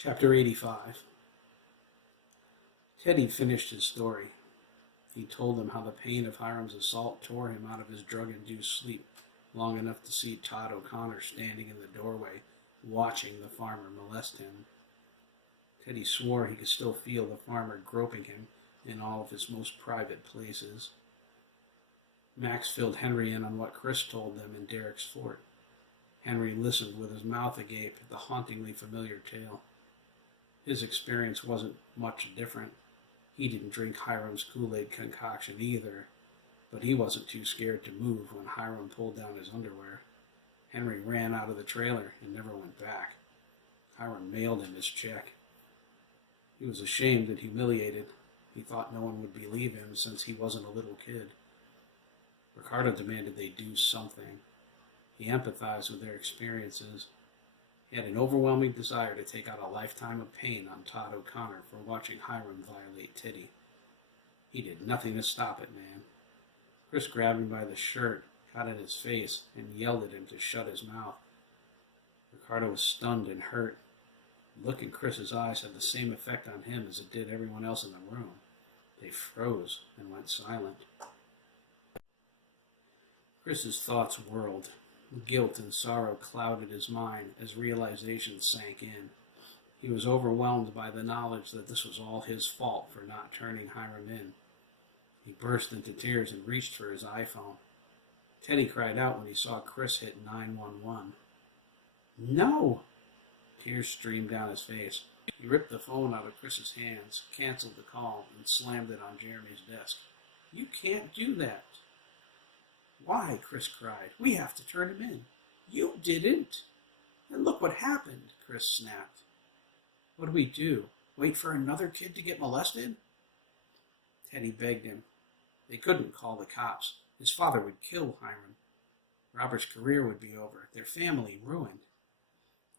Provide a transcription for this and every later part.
Chapter 85. Teddy finished his story. He told them how the pain of Hiram's assault tore him out of his drug-induced sleep long enough to see Todd O'Connor standing in the doorway, watching the farmer molest him. Teddy swore he could still feel the farmer groping him in all of his most private places. Max filled Henry in on what Chris told them in Derek's fort. Henry listened with his mouth agape at the hauntingly familiar tale. His experience wasn't much different. He didn't drink Hiram's Kool-Aid concoction either, but he wasn't too scared to move when Hiram pulled down his underwear. Henry ran out of the trailer and never went back. Hiram mailed him his check. He was ashamed and humiliated. He thought no one would believe him since he wasn't a little kid. Ricardo demanded they do something. He empathized with their experiences. He had an overwhelming desire to take out a lifetime of pain on Todd O'Connor for watching Hiram violate Teddy. He did nothing to stop it, man. Chris grabbed him by the shirt, got in his face, and yelled at him to shut his mouth. Ricardo was stunned and hurt. The look in Chris's eyes had the same effect on him as it did everyone else in the room. They froze and went silent. Chris's thoughts whirled. Guilt and sorrow clouded his mind as realization sank in. He was overwhelmed by the knowledge that this was all his fault for not turning Hiram in. He burst into tears and reached for his iPhone. Teddy cried out when he saw Chris hit 911. No! Tears streamed down his face. He ripped the phone out of Chris's hands, canceled the call, and slammed it on Jeremy's desk. You can't do that. Why? Chris cried. We have to turn him in. You didn't. And look what happened, Chris snapped. What do we do? Wait for another kid to get molested? Teddy begged him. They couldn't call the cops. His father would kill Hiram. Robert's career would be over, their family ruined.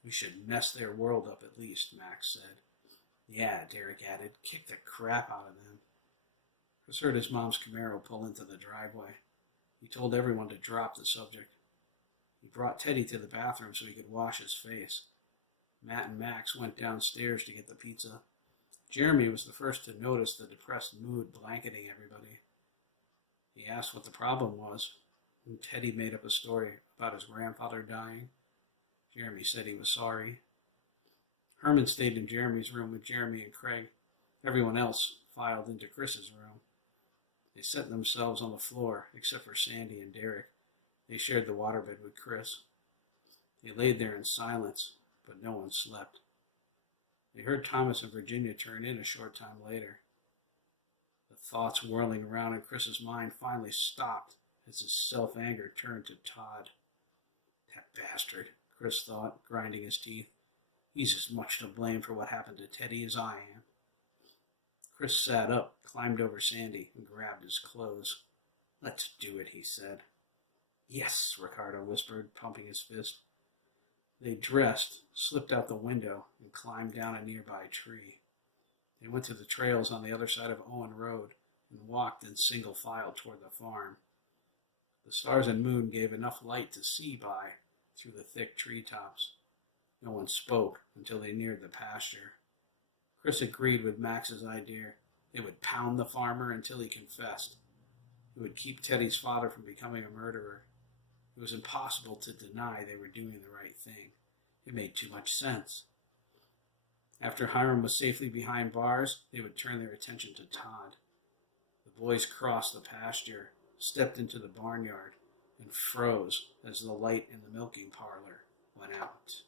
We should mess their world up at least, Max said. Yeah, Derek added. Kick the crap out of them. Chris heard his mom's Camaro pull into the driveway. He told everyone to drop the subject. He brought Teddy to the bathroom so he could wash his face. Matt and Max went downstairs to get the pizza. Jeremy was the first to notice the depressed mood blanketing everybody. He asked what the problem was, and Teddy made up a story about his grandfather dying. Jeremy said he was sorry. Herman stayed in Jeremy's room with Jeremy and Craig. Everyone else filed into Chris's room. They set themselves on the floor, except for Sandy and Derek. They shared the waterbed with Chris. They laid there in silence, but no one slept. They heard Thomas and Virginia turn in a short time later. The thoughts whirling around in Chris's mind finally stopped as his self-anger turned to Todd. That bastard, Chris thought, grinding his teeth. He's as much to blame for what happened to Teddy as I am. Chris sat up, climbed over Sandy, and grabbed his clothes. Let's do it, he said. Yes, Ricardo whispered, pumping his fist. They dressed, slipped out the window, and climbed down a nearby tree. They went to the trails on the other side of Owen Road and walked in single file toward the farm. The stars and moon gave enough light to see by through the thick treetops. No one spoke until they neared the pasture. Chris agreed with Max's idea. They would pound the farmer until he confessed. It would keep Teddy's father from becoming a murderer. It was impossible to deny they were doing the right thing. It made too much sense. After Hiram was safely behind bars, they would turn their attention to Todd. The boys crossed the pasture, stepped into the barnyard, and froze as the light in the milking parlor went out.